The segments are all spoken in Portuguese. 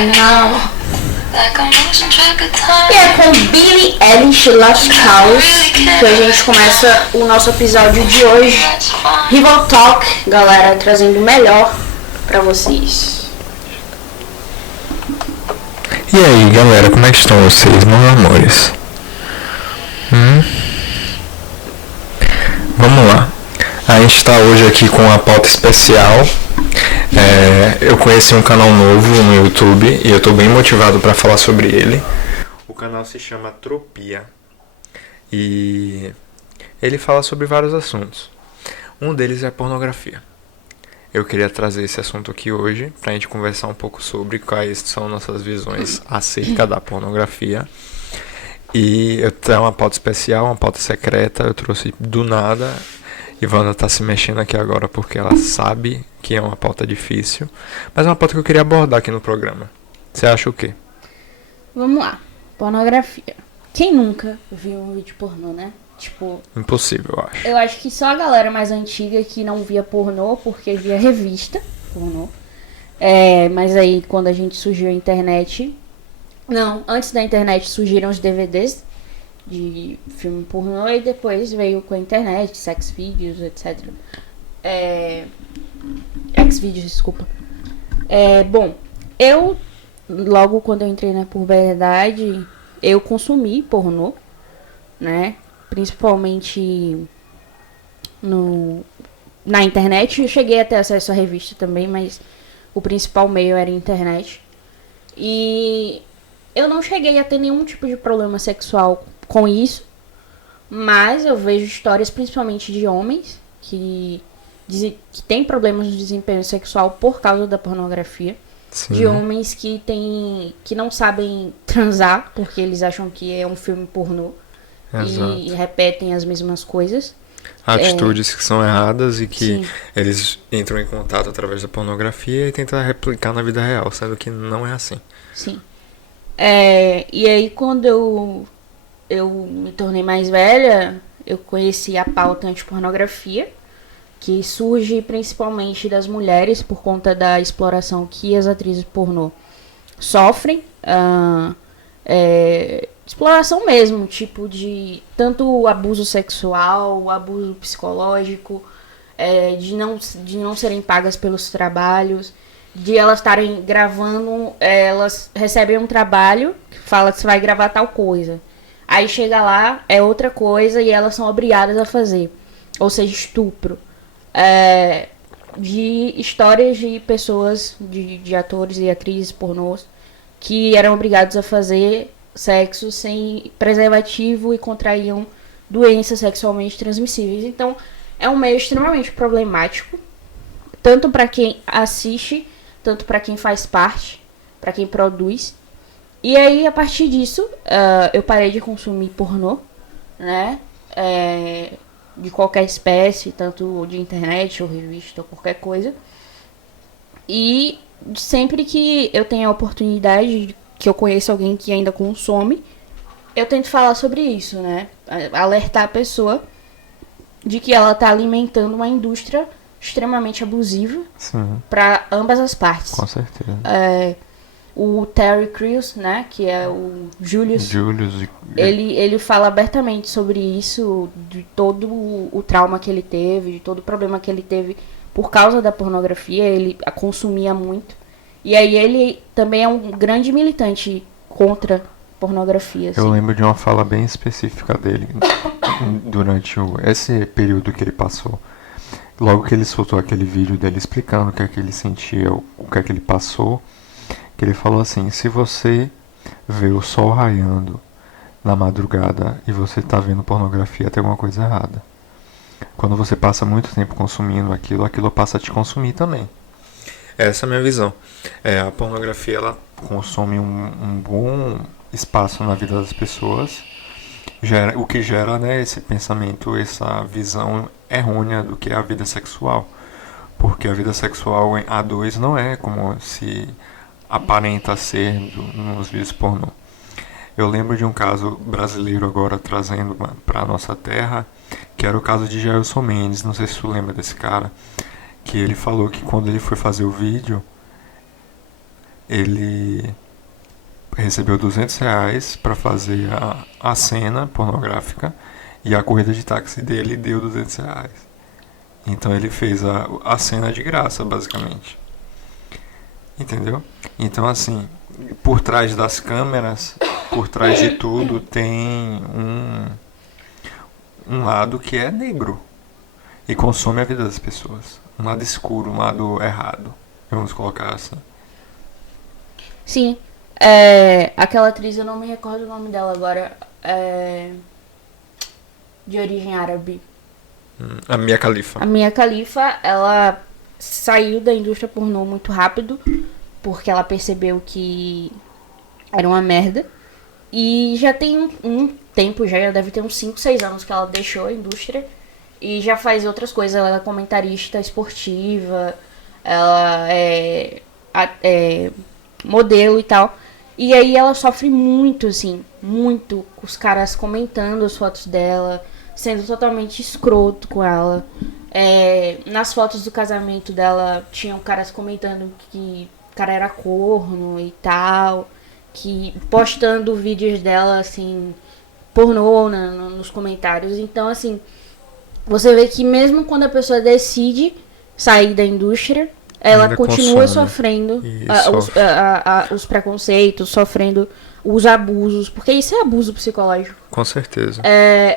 right now. E é com Billie Eilish Lost Cause que a gente começa o nosso episódio de hoje. Rival Talk, galera, trazendo o melhor pra vocês. E aí, galera, como é que estão vocês, meus amores? Vamos lá. A gente está hoje aqui com uma pauta especial. Eu conheci um canal novo no YouTube e eu estou bem motivado para falar sobre ele. O canal se chama Tropia e ele fala sobre vários assuntos. Um deles é a pornografia. Eu queria trazer esse assunto aqui hoje para a gente conversar um pouco sobre quais são nossas visões acerca da pornografia. E eu tenho uma pauta especial, uma pauta secreta, eu trouxe do nada. Ivana tá se mexendo aqui agora porque ela sabe que é uma pauta difícil, mas é uma pauta que eu queria abordar aqui no programa. Você acha o quê? Vamos lá. Pornografia. Quem nunca viu um vídeo pornô, né? Tipo... Impossível, eu acho. Eu acho que só a galera mais antiga que não via pornô porque via revista pornô. Mas aí quando a gente surgiu a internet... Não, antes da internet surgiram os DVDs de filme pornô e depois veio com a internet, sex videos, etc. Xvideos, desculpa. Bom, eu, logo quando eu entrei na puberdade, eu consumi pornô, né? Principalmente na internet. Eu cheguei a ter acesso à revista também, mas o principal meio era a internet. E eu não cheguei a ter nenhum tipo de problema sexual com isso, mas eu vejo histórias principalmente de homens que têm problemas de desempenho sexual por causa da pornografia. Sim. De homens que não sabem transar porque eles acham que é um filme pornô. Exato. E repetem as mesmas coisas. Atitudes que são erradas e que sim, eles entram em contato através da pornografia e tentam replicar na vida real, sendo que não é assim. Sim. E aí quando eu me tornei mais velha, eu conheci a pauta anti-pornografia, que surge principalmente das mulheres por conta da exploração que as atrizes pornô sofrem. Exploração mesmo, tipo de tanto abuso sexual, abuso psicológico, de não serem pagas pelos trabalhos, de elas estarem gravando, elas recebem um trabalho que fala que você vai gravar tal coisa. Aí chega lá, é outra coisa e elas são obrigadas a fazer. Ou seja, estupro. De histórias de pessoas, de atores e atrizes pornôs, que eram obrigados a fazer sexo sem preservativo e contraíam doenças sexualmente transmissíveis. Então, é um meio extremamente problemático, tanto para quem assiste, tanto para quem faz parte, para quem produz. E aí, a partir disso, eu parei de consumir pornô, né? De qualquer espécie, tanto de internet ou revista ou qualquer coisa. E sempre que eu tenho a oportunidade, que eu conheço alguém que ainda consome, eu tento falar sobre isso, né? Alertar a pessoa de que ela está alimentando uma indústria extremamente abusiva para ambas as partes. Com certeza. O Terry Crews, né, que é o Julius, ele fala abertamente sobre isso, de todo o trauma que ele teve, de todo o problema que ele teve por causa da pornografia. Ele a consumia muito. E aí ele também é um grande militante contra pornografia. Assim. Eu lembro de uma fala bem específica dele durante esse período que ele passou. Logo que ele soltou aquele vídeo dele explicando o que é que ele sentia, o que é que ele passou, que ele falou assim: se você vê o sol raiando na madrugada e você está vendo pornografia, tem alguma coisa errada. Quando você passa muito tempo consumindo aquilo passa a te consumir também. Essa é a minha visão. A pornografia, ela consome um bom espaço na vida das pessoas, o que gera, né, esse pensamento, essa visão errônea do que é a vida sexual. Porque a vida sexual em A2 não é como se aparenta ser nos vídeos pornô. Eu lembro de um caso brasileiro agora trazendo para a nossa terra, que era o caso de Gelson Mendes. Não sei se tu lembra desse cara, que ele falou que quando ele foi fazer o vídeo, ele recebeu R$ 200 para fazer a cena pornográfica e a corrida de táxi dele deu R$ 200. Então ele fez a cena de graça, basicamente. Entendeu? Então, assim, por trás das câmeras, por trás de tudo, tem um lado que é negro e consome a vida das pessoas. Um lado escuro, um lado errado. Vamos colocar assim. Sim. Aquela atriz, eu não me recordo o nome dela agora. De origem árabe. A Mia Khalifa. A Mia Khalifa, ela saiu da indústria pornô muito rápido, porque ela percebeu que era uma merda. E já tem um tempo, já deve ter uns 5, 6 anos que ela deixou a indústria. E já faz outras coisas. Ela é comentarista esportiva, ela é modelo e tal. E aí ela sofre muito, assim, muito, os caras comentando as fotos dela, sendo totalmente escroto com ela. Nas fotos do casamento dela, tinham caras comentando que o cara era corno e tal, que postando vídeos dela, assim, pornô nos comentários. Então, assim, você vê que mesmo quando a pessoa decide sair da indústria, ela ainda continua consome. sofrendo os preconceitos, sofrendo os abusos, porque isso é abuso psicológico. Com certeza.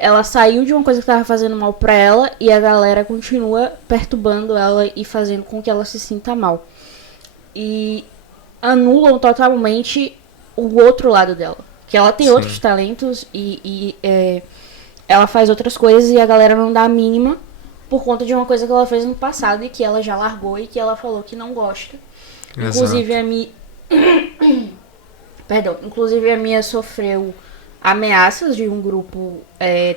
Ela saiu de uma coisa que estava fazendo mal pra ela e a galera continua perturbando ela e fazendo com que ela se sinta mal. E anulam totalmente o outro lado dela. Que ela tem outros talentos e ela faz outras coisas e a galera não dá a mínima por conta de uma coisa que ela fez no passado e que ela já largou e que ela falou que não gosta. Exato. Inclusive a Mia... Inclusive a Mia sofreu ameaças de um grupo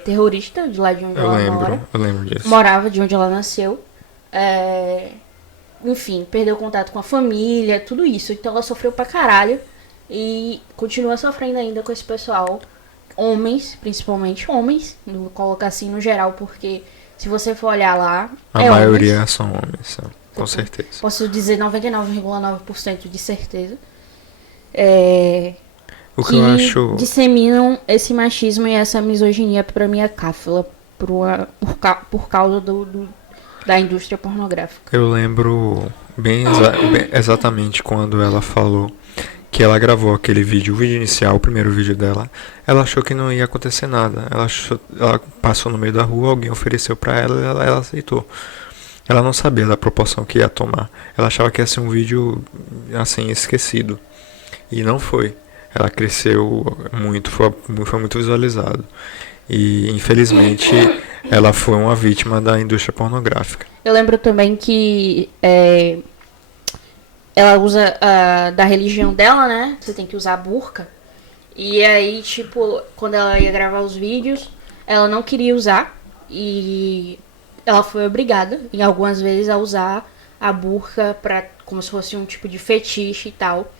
terrorista de lá de onde ela mora. Eu lembro disso. Morava de onde ela nasceu. Enfim, perdeu contato com a família, tudo isso. Então ela sofreu pra caralho. E continua sofrendo ainda com esse pessoal. Homens, principalmente homens. Vou colocar assim no geral, porque se você for olhar lá... A maioria são homens, com certeza. Posso dizer 99,9% de certeza. O que eu acho... disseminam esse machismo e essa misoginia pra minha cáfila por causa da indústria pornográfica. Eu lembro bem exatamente quando ela falou que ela gravou aquele vídeo, o vídeo inicial, o primeiro vídeo dela. Ela achou que não ia acontecer nada. Ela passou no meio da rua, alguém ofereceu pra ela e ela aceitou. Ela não sabia da proporção que ia tomar. Ela achava que ia ser um vídeo, assim, esquecido. E não foi. Ela cresceu muito, foi muito visualizado. E, infelizmente, ela foi uma vítima da indústria pornográfica. Eu lembro também que ela usa da religião dela, né? Você tem que usar a burca. E aí, tipo, quando ela ia gravar os vídeos, ela não queria usar. E ela foi obrigada, em algumas vezes, a usar a burca como se fosse um tipo de fetiche e tal.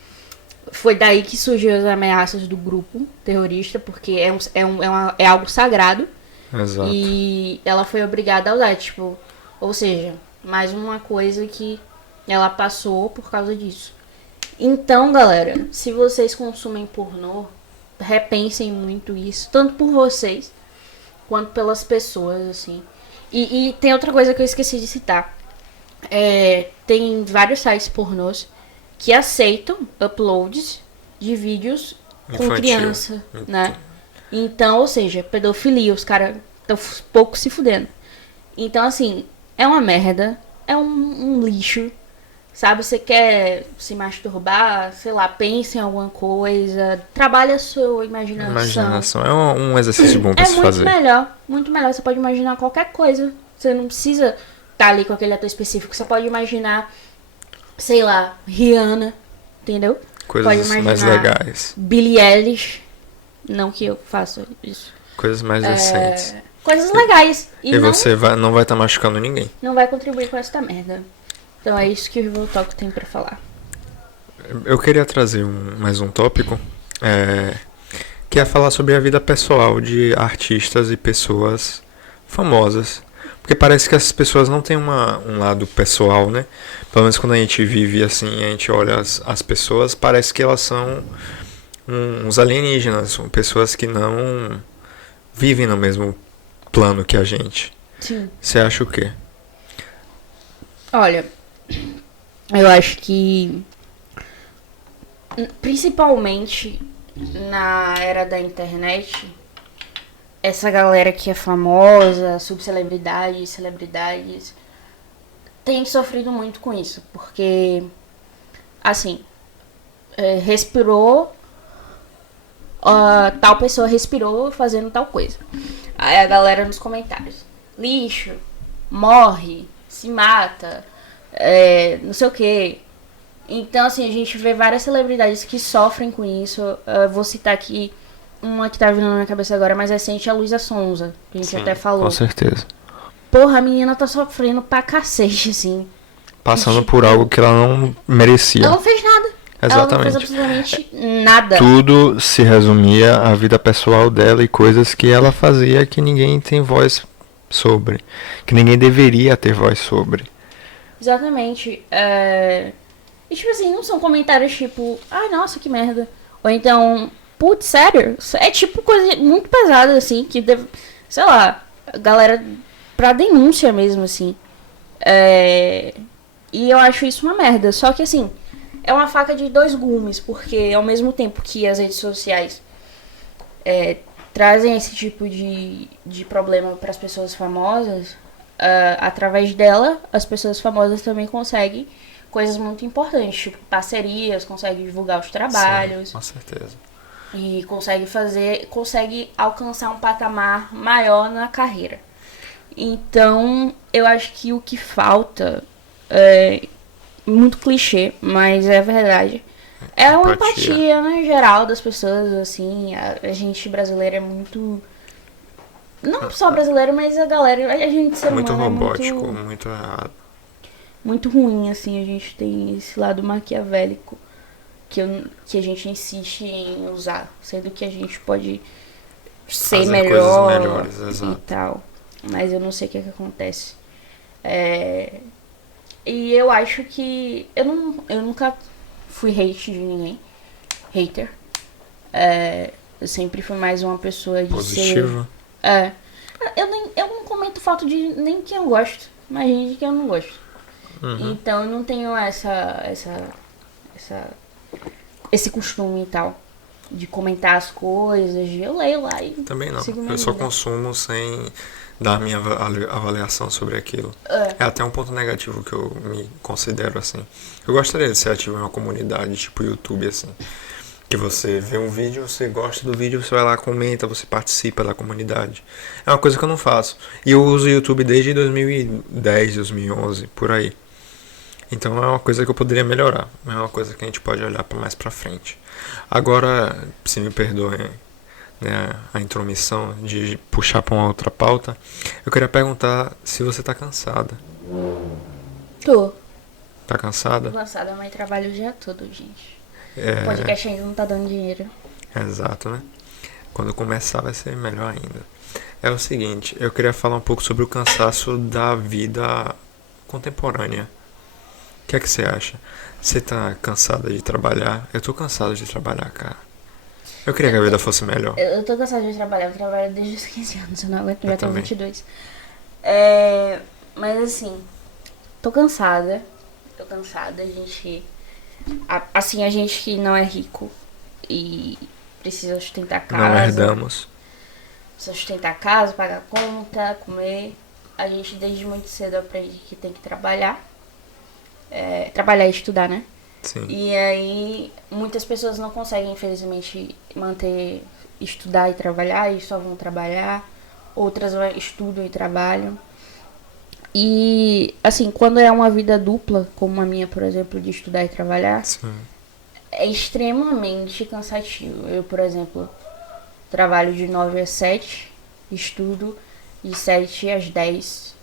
Foi daí que surgiu as ameaças do grupo terrorista, porque é algo sagrado. Exato. E ela foi obrigada a usar, tipo... Ou seja, mais uma coisa que ela passou por causa disso. Então, galera, se vocês consumem pornô, repensem muito isso. Tanto por vocês, quanto pelas pessoas, assim. E tem outra coisa que eu esqueci de citar. Tem vários sites pornôs que aceitam uploads de vídeos com criança, né? Então, ou seja, pedofilia, os caras estão pouco se fudendo. Então, assim, é uma merda, é um lixo, sabe? Você quer se masturbar, sei lá, pense em alguma coisa, trabalhe a sua imaginação. Imaginação é um exercício bom pra se fazer. Muito melhor, você pode imaginar qualquer coisa. Você não precisa estar ali com aquele ator específico, você pode imaginar, sei lá, Rihanna, entendeu? Coisas mais legais. Billie Eilish, não que eu faça isso. Coisas mais decentes. Coisas legais. E você não vai estar machucando ninguém. Não vai contribuir com essa merda. Então é isso que o Rival Talk tem pra falar. Eu queria trazer mais um tópico, que é falar sobre a vida pessoal de artistas e pessoas famosas. Porque parece que essas pessoas não têm um lado pessoal, né? Pelo menos quando a gente vive assim, a gente olha as pessoas, parece que elas são uns alienígenas, são pessoas que não vivem no mesmo plano que a gente. Sim. Você acha o quê? Olha, eu acho que principalmente na era da internet, essa galera que é famosa, subcelebridades, celebridades, tem sofrido muito com isso, porque, assim, respirou, tal pessoa respirou fazendo tal coisa. Aí a galera nos comentários, lixo, morre, se mata, não sei o que. Então, assim, a gente vê várias celebridades que sofrem com isso. Vou citar aqui uma que tá vindo na minha cabeça agora, mais recente, é a Luísa Sonza, que a gente até falou. Com certeza. Porra, a menina tá sofrendo pra cacete, assim. Passando por algo que ela não merecia. Ela não fez nada. Exatamente. Ela não fez absolutamente nada. Tudo se resumia à vida pessoal dela e coisas que ela fazia que ninguém tem voz sobre. Que ninguém deveria ter voz sobre. Exatamente. E tipo assim, não são comentários tipo, ai nossa, que merda. Ou então, putz, sério? É tipo coisa muito pesada, assim, que deve, sei lá, galera pra denúncia mesmo, assim. E eu acho isso uma merda. Só que assim, é uma faca de dois gumes, porque ao mesmo tempo que as redes sociais trazem esse tipo de problema para as pessoas famosas, através dela, as pessoas famosas também conseguem coisas muito importantes, tipo parcerias, conseguem divulgar os trabalhos. Sim, com certeza. E consegue alcançar um patamar maior na carreira. Então, eu acho que o que falta é muito clichê, mas é verdade. É uma empatia, né, geral das pessoas, assim. A gente brasileira é muito... Não só brasileiro, mas a galera, a gente ser muito humano robótico, é muito errado. Muito ruim, assim. A gente tem esse lado maquiavélico que a gente insiste em usar, sendo que a gente pode ser fazer melhor coisas melhores, e tal. Mas eu não sei o que acontece. E eu acho que eu nunca fui hate de ninguém. Hater. Eu sempre fui mais uma pessoa de positiva. ser... Eu não comento falta de nem quem eu gosto, mas gente que eu não gosto. Uhum. Então eu não tenho esse costume e tal de comentar as coisas. Eu leio lá e também não. sigo minha Eu só vida. consumo sem dar minha avaliação sobre aquilo. É até um ponto negativo que eu me considero assim. Eu gostaria de ser ativo em uma comunidade tipo YouTube, assim. Que você vê um vídeo, você gosta do vídeo, você vai lá, comenta, você participa da comunidade. É uma coisa que eu não faço. E eu uso o YouTube desde 2010, 2011, por aí. Então é uma coisa que eu poderia melhorar. É uma coisa que a gente pode olhar mais pra frente. Agora, se me perdoem, né, a intromissão de puxar pra uma outra pauta, eu queria perguntar se você tá cansada. Tô. Tá cansada? Tô cansada, mas trabalho o dia todo, gente. É... O podcast ainda não tá dando dinheiro. Exato, né? Quando começar vai ser melhor ainda. É o seguinte, eu queria falar um pouco sobre o cansaço da vida contemporânea. O que é que você acha? Você tá cansada de trabalhar? Eu tô cansado de trabalhar, cara. Eu queria que a vida fosse melhor. Eu tô cansada de trabalhar. Eu trabalho desde os 15 anos. Eu não aguento, já tenho também. 22. Mas assim, tô cansada. Tô cansada. A gente que não é rico e precisa sustentar a casa. Não herdamos. Precisa sustentar a casa, pagar conta, comer. A gente desde muito cedo aprende que tem que trabalhar. Trabalhar e estudar, né? Sim. E aí, muitas pessoas não conseguem, infelizmente, estudar e trabalhar, e só vão trabalhar. Outras estudam e trabalham. E, assim, quando é uma vida dupla, como a minha, por exemplo, de estudar e trabalhar, Sim. é extremamente cansativo. Eu, por exemplo, trabalho de 9 às 7, estudo de 7 às 10.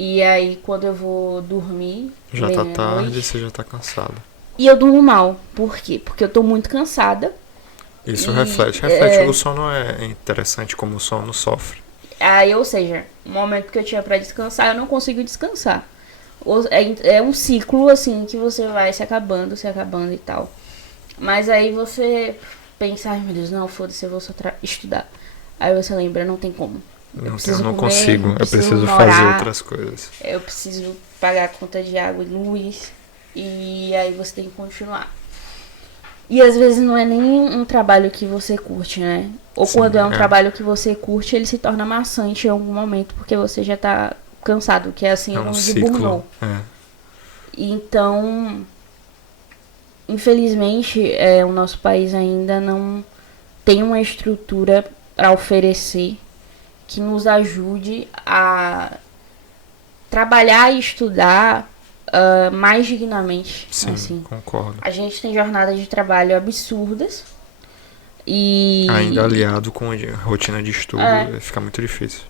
E aí, quando eu vou dormir... Já tá tarde e você já tá cansada. E eu durmo mal. Por quê? Porque eu tô muito cansada. Isso E, reflete. O sono é interessante como o sono sofre. Aí, ou seja, o momento que eu tinha pra descansar, eu não consigo descansar. É um ciclo, assim, que você vai se acabando e tal. Mas aí você pensa, ai meu Deus, não, foda-se, eu vou só estudar. Aí você lembra, não tem como. Eu preciso não comer, consigo, eu preciso morar, fazer outras coisas. eu preciso pagar a conta de água e luz. E aí você tem que continuar. E às vezes não é nem um trabalho que você curte, né? Ou Sim, quando é um trabalho que você curte, ele se torna maçante em algum momento, porque você já tá cansado, que é assim, É um de ciclo. burnout. Então, infelizmente, o nosso país ainda não tem uma estrutura para oferecer que nos ajude a trabalhar e estudar mais dignamente. Sim, assim. concordo. A gente tem jornadas de trabalho absurdas e Ainda aliado com a rotina de estudo, fica muito difícil.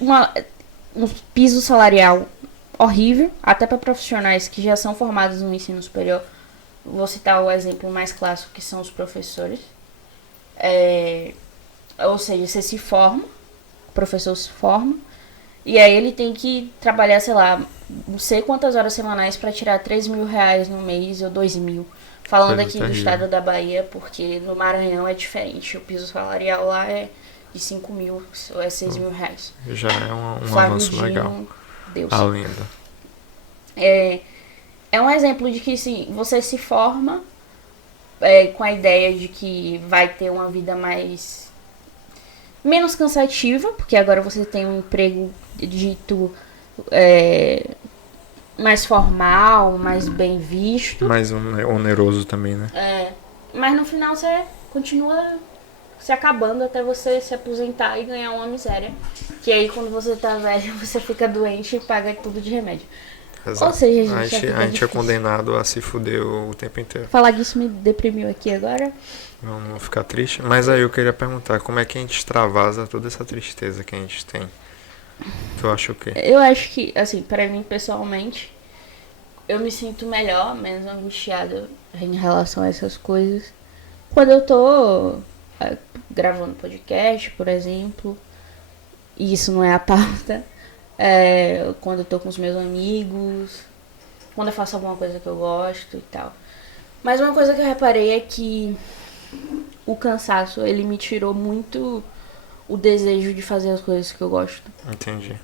Um piso salarial horrível, até para profissionais que já são formados no ensino superior. Vou citar o exemplo mais clássico, que são os professores. Ou seja, você se forma, o professor se forma, e aí ele tem que trabalhar, sei lá, não sei quantas horas semanais para tirar 3 mil reais no mês ou 2 mil. Falando aqui do estado da Bahia, porque no Maranhão é diferente. O piso salarial lá é de 5 mil, ou é 6 mil reais. Já é um avanço legal. Deus. A lenda. É um exemplo de que sim, você se forma com a ideia de que vai ter uma vida menos cansativa, porque agora você tem um emprego dito mais formal, mais bem visto. Mais oneroso também, né? Mas no final você continua se acabando até você se aposentar e ganhar uma miséria. Que aí quando você tá velho, você fica doente e paga tudo de remédio. Exato. Ou seja, a gente é condenado a se fuder o tempo inteiro. Falar disso me deprimiu aqui agora. Vamos ficar triste. Mas aí eu queria perguntar, como é que a gente extravasa toda essa tristeza que a gente tem? Tu acha o quê? Eu acho que, assim, pra mim pessoalmente, eu me sinto melhor, menos angustiada em relação a essas coisas. Quando eu tô gravando podcast, por exemplo, e isso não é a pauta, quando eu tô com os meus amigos, quando eu faço alguma coisa que eu gosto e tal. Mas uma coisa que eu reparei é que o cansaço, ele me tirou muito o desejo de fazer as coisas que eu gosto. Entendi.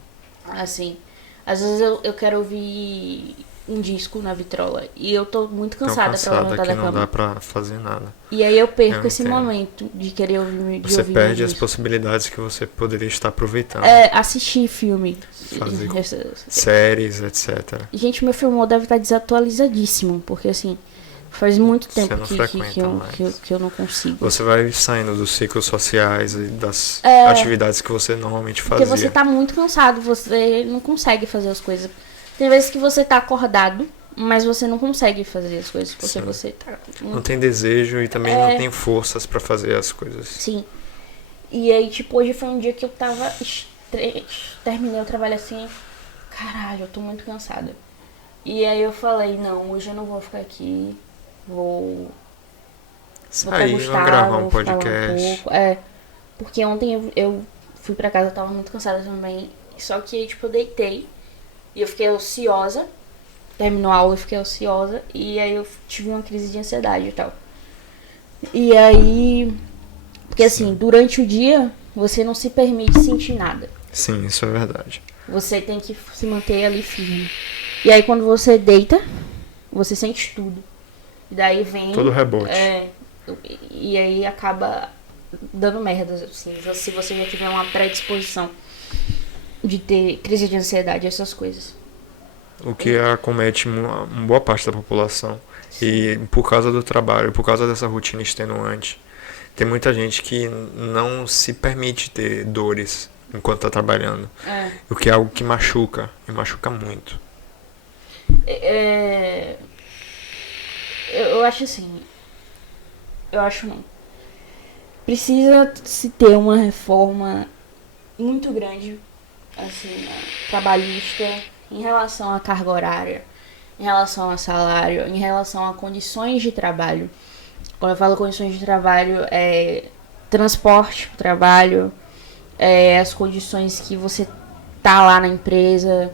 Assim, às vezes eu quero ouvir um disco na vitrola e eu tô muito cansada pra levantar da cama. Não dá pra fazer nada. E aí eu perco esse momento de querer ouvir. Você perde as possibilidades que você poderia estar aproveitando. Assistir filme. Fazer séries, etc. Gente, meu filme deve estar desatualizadíssimo, porque assim, faz muito tempo que eu não consigo. Você vai saindo dos ciclos sociais e das atividades que você normalmente fazia. Porque você tá muito cansado, você não consegue fazer as coisas. Tem vezes que você tá acordado, mas você não consegue fazer as coisas porque você tá... Não tem desejo e também não tem forças pra fazer as coisas. Sim. E aí, tipo, hoje foi um dia que eu tava... Terminei o trabalho assim... Caralho, eu tô muito cansada. E aí eu falei, não, hoje eu não vou ficar aqui. Vou sair, vou gravar um podcast. Porque ontem eu fui pra casa, eu tava muito cansada também. Só que, tipo, eu deitei. E eu fiquei ociosa. Terminou a aula, eu fiquei ociosa. E aí eu tive uma crise de ansiedade e tal. E aí... Porque assim, durante o dia, você não se permite sentir nada. Sim, isso é verdade. Você tem que se manter ali firme. E aí quando você deita, você sente tudo. E daí vem... todo rebote. E aí acaba dando merda, assim. Se você já tiver uma predisposição de ter crise de ansiedade, essas coisas. O que acomete uma boa parte da população. Sim. E por causa do trabalho, por causa dessa rotina extenuante, tem muita gente que não se permite ter dores enquanto está trabalhando. O que é algo que machuca, e machuca muito. Eu acho assim... Eu acho não. Precisa se ter uma reforma muito grande, assim, trabalhista, em relação à carga horária, em relação a salário, em relação a condições de trabalho. Quando eu falo condições de trabalho, transporte para o trabalho, as condições que você tá lá na empresa.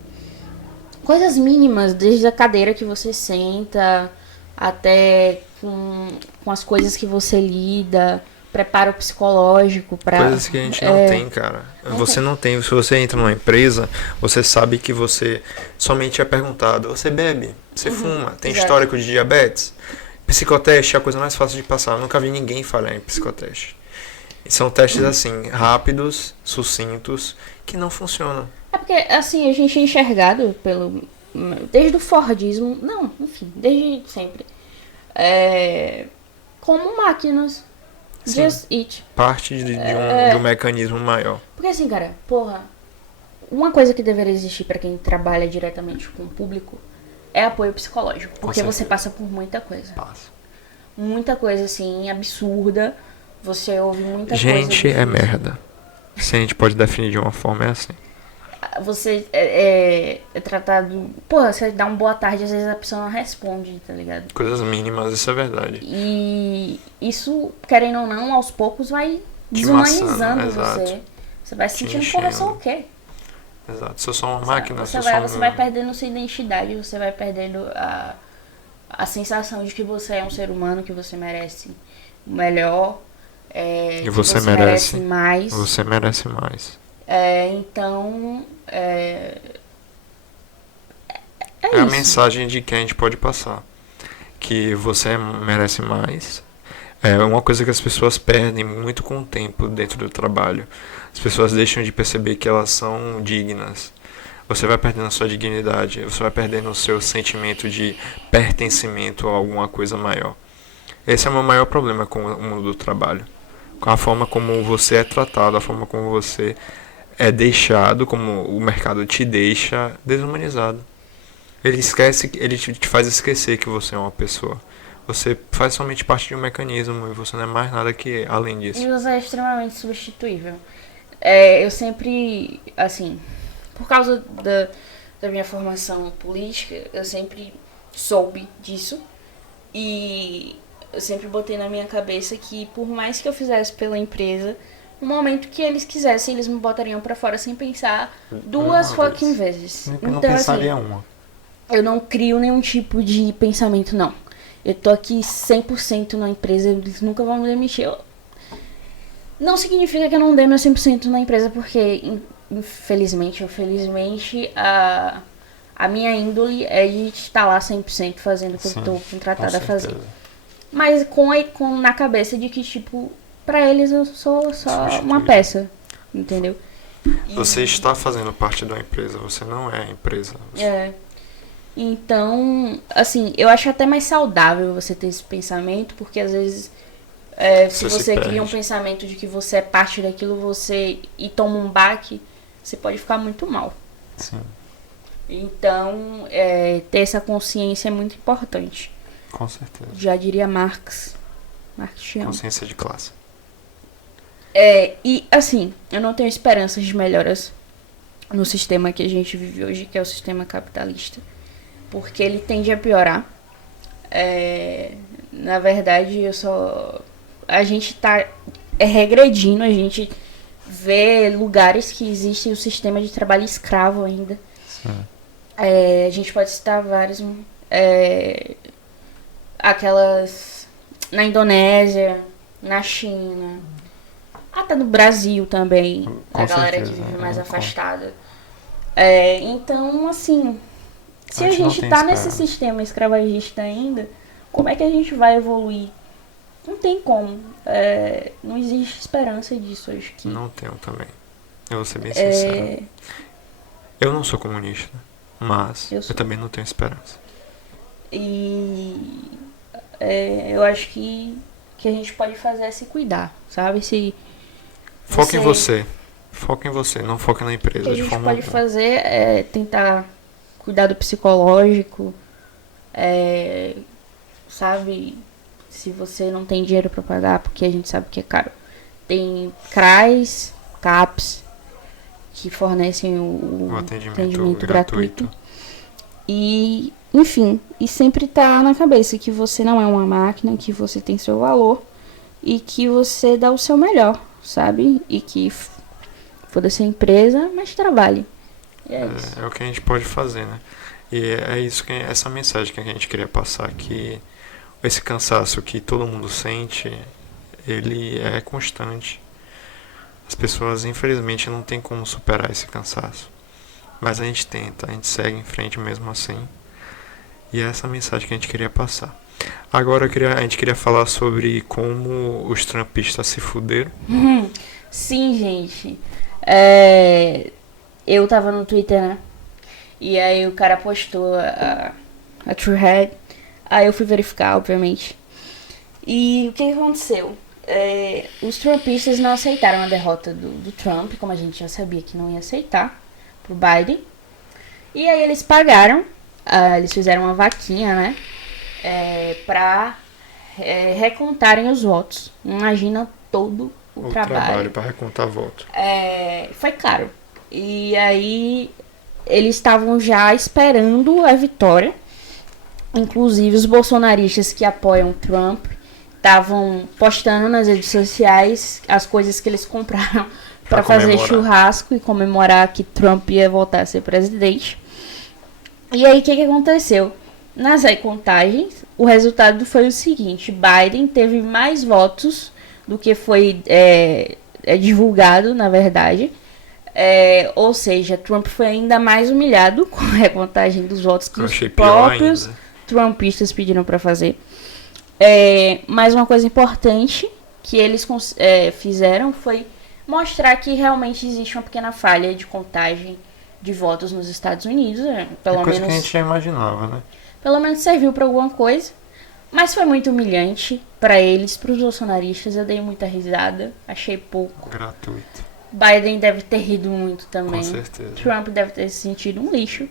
Coisas mínimas, desde a cadeira que você senta, até com as coisas que você lida, preparo psicológico pra... Coisas que a gente não tem, cara. Você não tem. Se você entra numa empresa, você sabe que você somente é perguntado: você bebe? Você fuma? Tem exato. histórico de diabetes? Psicoteste é a coisa mais fácil de passar. Eu nunca vi ninguém falhar em psicoteste. E são testes assim, rápidos, sucintos, que não funcionam. É porque, assim, a gente é enxergado desde o Fordismo, não, enfim, desde sempre, como máquinas. Sim. Just eat. Parte de um mecanismo maior. Porque assim, cara, porra, uma coisa que deveria existir pra quem trabalha diretamente com o público é apoio psicológico. Porque você passa por muita coisa. Passa. Muita coisa, assim, absurda. Você ouve muita coisa. Gente, é difícil. merda. Se a gente pode definir de uma forma, é assim. Você é tratado... Porra, você dá uma boa tarde, às vezes a pessoa não responde, tá ligado? Coisas mínimas, isso é verdade. E isso, querendo ou não, aos poucos vai Te desumanizando maçando, você. exato. Você vai se Te sentindo, porra, eu sou o enchendo. quê? Exato. Se eu sou uma máquina, se Você eu sou você um... vai perdendo sua identidade, você vai perdendo a sensação de que você é um ser humano, que você merece o melhor, E que você merece mais. Você merece mais. Então, é É a isso. mensagem de que a gente pode passar. Que você merece mais. É uma coisa que as pessoas perdem muito com o tempo dentro do trabalho. As pessoas deixam de perceber que elas são dignas. Você vai perdendo a sua dignidade. Você vai perdendo o seu sentimento de pertencimento a alguma coisa maior. Esse é o meu maior problema com o mundo do trabalho. Com a forma como você é tratado, a forma como você é deixado, como o mercado te deixa desumanizado. Ele te faz esquecer que você é uma pessoa. Você faz somente parte de um mecanismo e você não é mais nada que além disso. E você é extremamente substituível. Eu sempre, assim, por causa da minha formação política, eu sempre soube disso. E eu sempre botei na minha cabeça que por mais que eu fizesse pela empresa, no momento que eles quisessem, eles me botariam pra fora sem pensar duas fucking vezes. Não Então, pensaria assim, uma. eu não crio nenhum tipo de pensamento, não. Eu tô aqui 100% na empresa, eles nunca vão me demitir. Não significa que eu não dê meu 100% na empresa, porque, infelizmente ou felizmente, a minha índole é de estar lá 100% fazendo o que eu tô contratada a fazer. Mas na cabeça de que, tipo, pra eles eu sou só uma peça, entendeu? Você está fazendo parte da empresa, você não é a empresa. Então, assim, eu acho até mais saudável você ter esse pensamento, porque às vezes se você cria um pensamento de que você é parte daquilo, e toma um baque, você pode ficar muito mal. Sim. Então, ter essa consciência é muito importante. Com certeza. Já diria Marx. Marxiano. Consciência de classe. E, assim, eu não tenho esperanças de melhoras no sistema que a gente vive hoje, que é o sistema capitalista. Porque ele tende a piorar. Na verdade, a gente tá regredindo, a gente vê lugares que existem um sistema de trabalho escravo ainda. Sim. A gente pode citar vários. Aquelas na Indonésia, na China, até no Brasil também, Com a galera certeza, que vive mais eu afastada. Então, assim, se a não gente tem tá nesse esperança. sistema escravagista ainda, como é que a gente vai evoluir? Não tem como. Não existe esperança disso, acho que. Não tenho também. Eu vou ser bem sincero. Eu não sou comunista, mas eu também não tenho esperança. E eu acho que a gente pode fazer é se cuidar, sabe? Foca em você. Foca em você, não foca na empresa. O que a gente pode fazer é tentar cuidar do psicológico, sabe? Se você não tem dinheiro pra pagar, porque a gente sabe que é caro. Tem CRAs, CAPs, que fornecem o atendimento gratuito. E, enfim, e sempre tá na cabeça que você não é uma máquina, que você tem seu valor e que você dá o seu melhor, sabe? E que Foda-se a empresa, mas trabalhe. E é isso. É o que a gente pode fazer, né? E é isso que essa mensagem que a gente queria passar, que esse cansaço que todo mundo sente, ele é constante. As pessoas, infelizmente, não tem como superar esse cansaço. Mas a gente tenta, a gente segue em frente mesmo assim. E é essa mensagem que a gente queria passar. Agora a gente queria falar sobre como os trumpistas se fuderam. Sim, gente. Eu tava no Twitter, né? E aí o cara postou a Truehead. Aí eu fui verificar, obviamente. E o que aconteceu? Os trumpistas não aceitaram a derrota do Trump, como a gente já sabia que não ia aceitar, pro Biden. E aí eles pagaram, eles fizeram uma vaquinha, né? Pra recontarem os votos. Imagina todo o trabalho para recontar voto. Foi caro. E aí eles estavam já esperando a vitória. Inclusive os bolsonaristas que apoiam Trump estavam postando nas redes sociais as coisas que eles compraram para fazer churrasco e comemorar que Trump ia voltar a ser presidente. E aí o que aconteceu? Nas recontagens, o resultado foi o seguinte: Biden teve mais votos do que foi divulgado, na verdade. Ou seja, Trump foi ainda mais humilhado com a recontagem dos votos que os próprios trumpistas pediram para fazer. Mas uma coisa importante que eles fizeram foi mostrar que realmente existe uma pequena falha de contagem de votos nos Estados Unidos. Pelo coisa menos, que a gente já imaginava, né? Pelo menos serviu para alguma coisa. Mas foi muito humilhante para eles, para os bolsonaristas. Eu dei muita risada, achei pouco. Gratuito. Biden deve ter rido muito também. Com certeza. Trump deve ter se sentido um lixo.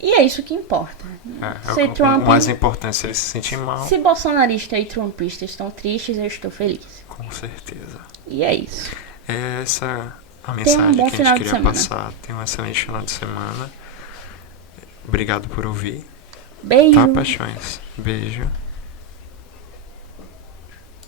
E é isso que importa. O mais importante é ele se sentir mal. Se bolsonarista e trumpista estão tristes, eu estou feliz. Com certeza. E é isso. Essa a mensagem bom que a gente queria passar. Tenha um excelente final de semana. Obrigado por ouvir. Beijo. Tá, paixões? Beijo.